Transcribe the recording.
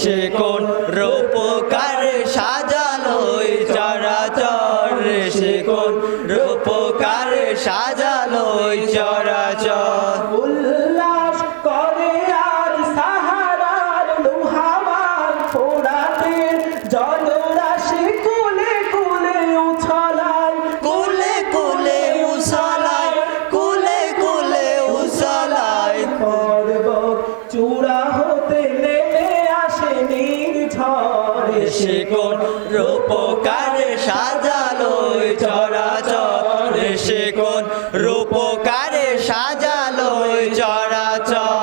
সে কোন রূপকারে সাজালো চরাচর? সে কোন রূপকারে সাজালো চরাচর? উল্লাস করে আজ সাহারার লোহামান ফোরাতের জলরাশি কুলে কুলে উছলায়। কুলে কুলে উসালায় কুলে কুলে উসালায় পর্বত চূড়া সে কোন রূপকারে সাজালো চরাচর। কোন রূপকারে সাজালো চরাচর।